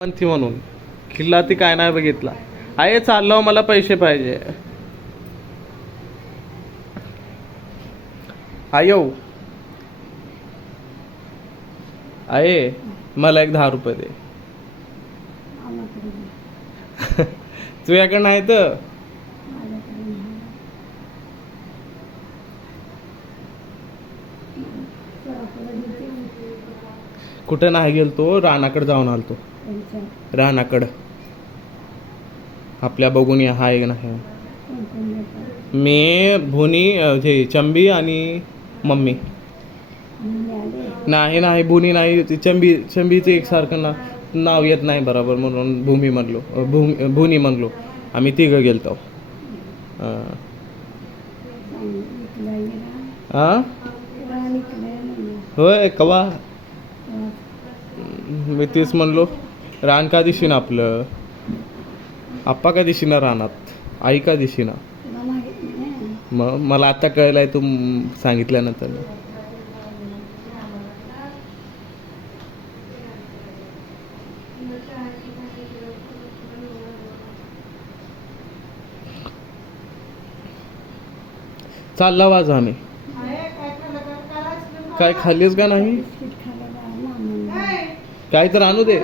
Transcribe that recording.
म्हणती म्हणून खिल्ला ती काय नाही बघितला. आहे चाललो मला पैसे पाहिजे. आयो आहे मला एक 10 रुपये दे. तुझ्याकडे नाही तर कुठं नाही गेलतो, रानाकडे जाऊन आलतो. रानाकडं आपल्या बघून या हाय नाही. मी भुनी जे चंबी आणि मम्मी. नाही नाही भुनी नाही, ती चंबीचं एकसारखं नाव येत नाही बरोबर म्हणून भूमी म्हणलो, भुनी म्हणलो. आम्ही तिघं गेलतो. हां होय कवा. मी तेच म्हणलो रान का दिशीना आपलं. आप्पा का दिशीना रानात, आई का दिशीना. मग मला आता कळलंय तू सांगितल्यानंतर. चालला वाज आम्ही. काय खाल्लीस का नाही. काय तर आणू दे.